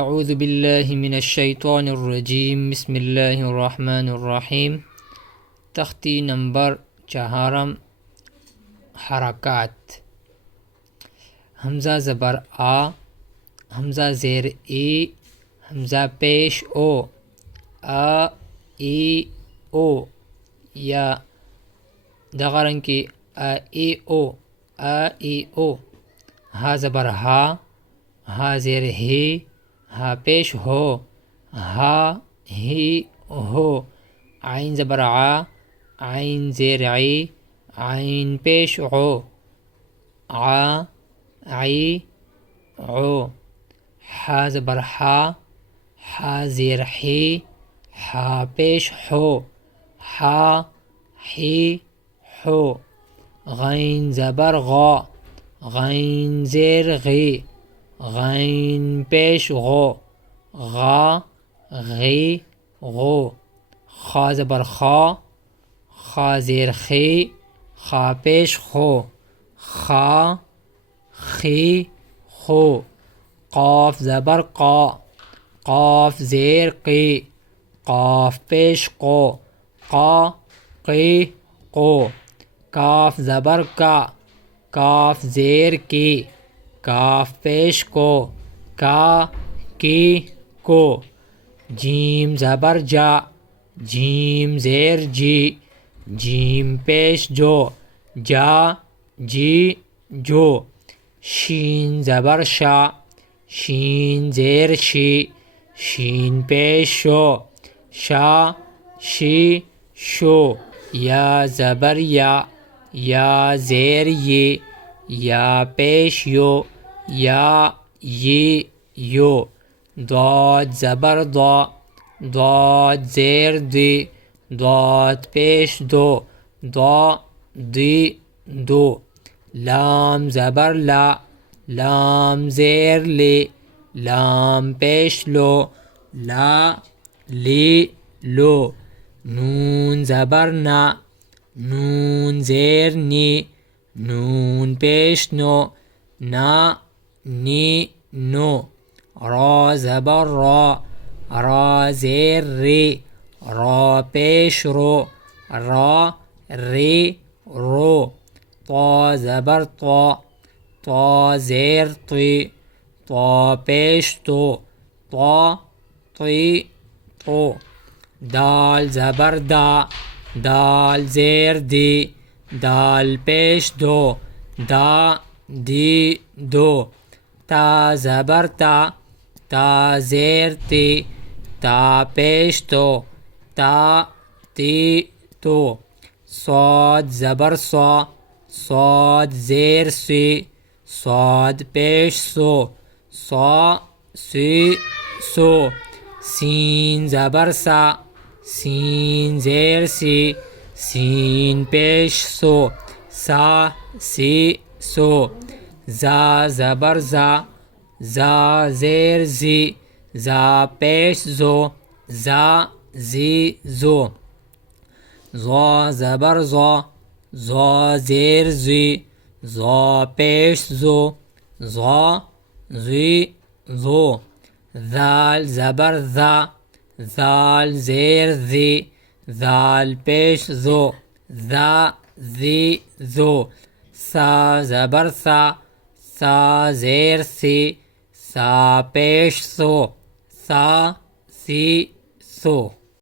اعوذ باللہ من الشیطان الرجیم بسم اللہ الرحمن الرحیم۔ تختی نمبر 4 حرکات۔ حمزہ زبر آ، حمزہ زیر ای، حمزہ پیش او، آ ای او، یا دغرن کی آ ای او، آ ای او۔ ہا زبر ہا، ہا زیر ہی، ہا پیش ہو، ہا ہی ہو۔ عین زبر آ، عین زیر عی، عین پیش عو، عا عی عو۔ حا زبر حا، حا زیر حی، حا پیش حو، حا حی حو۔ غین زبر غا، غین زیر غی، غین پیش غو، غا غی غو۔ خا زبر خا، خا زیر خی، خا پیش خو، خا خی خو۔ قاف زبر قا، قاف زیر قی، قاف پیش قو، قا قی قو۔ کاف زبر کا، کاف زیر کی، کاف پیش کو، کا کی کو۔ جیم زبر جا، جیم زیر جی، جیم پیش جو، جا جی جو۔ شین زبر شا، شین زیر شی، شین پیش شو، شا شی شو۔ یا زبر یا، یا زیر یی، یا پیش یو، یا یی یو۔ ضاد زبر ضا، ضاد زیر دی، ضاد پیش دو، ضا دی دو۔ لام زبر لا، لام زیر لی، لام پیش لو، لا لی لو۔ نون زبر نا، نون زیر نی، نون پیش نو، نا نی نو۔ را زبر را، را زیر ری، را پیش رو، را ری رو۔ طا زبر طا، طا زیر طی، طا پیش تو، طا طی تو۔ دال زبر دا، دال زیر دی، دال پیش دو، دا دی دو۔ تا زبر تا، تا زیر تی، تا پیش تو، تا تی تو۔ صاد زبر صا، صاد زیر سی، صاد پیش سو، صا سی سو۔ سین زبر سا، سین زیر سی، سین پیش سو، سا سی سو۔ زا زبر زا، زا زیر زی، زا پیش زو، زا زی زو۔ ظا زبر ظا، ظا زیر زی، ظا پیش زو، ظا زی زو۔ ذال زبر ذا، ذال زیر ذی، ذال پیش ذو، ذا ذی ذو۔ ثا زبر ثا، ثا زیر ثی، ثا پیش ثو، ثا ثی ثو۔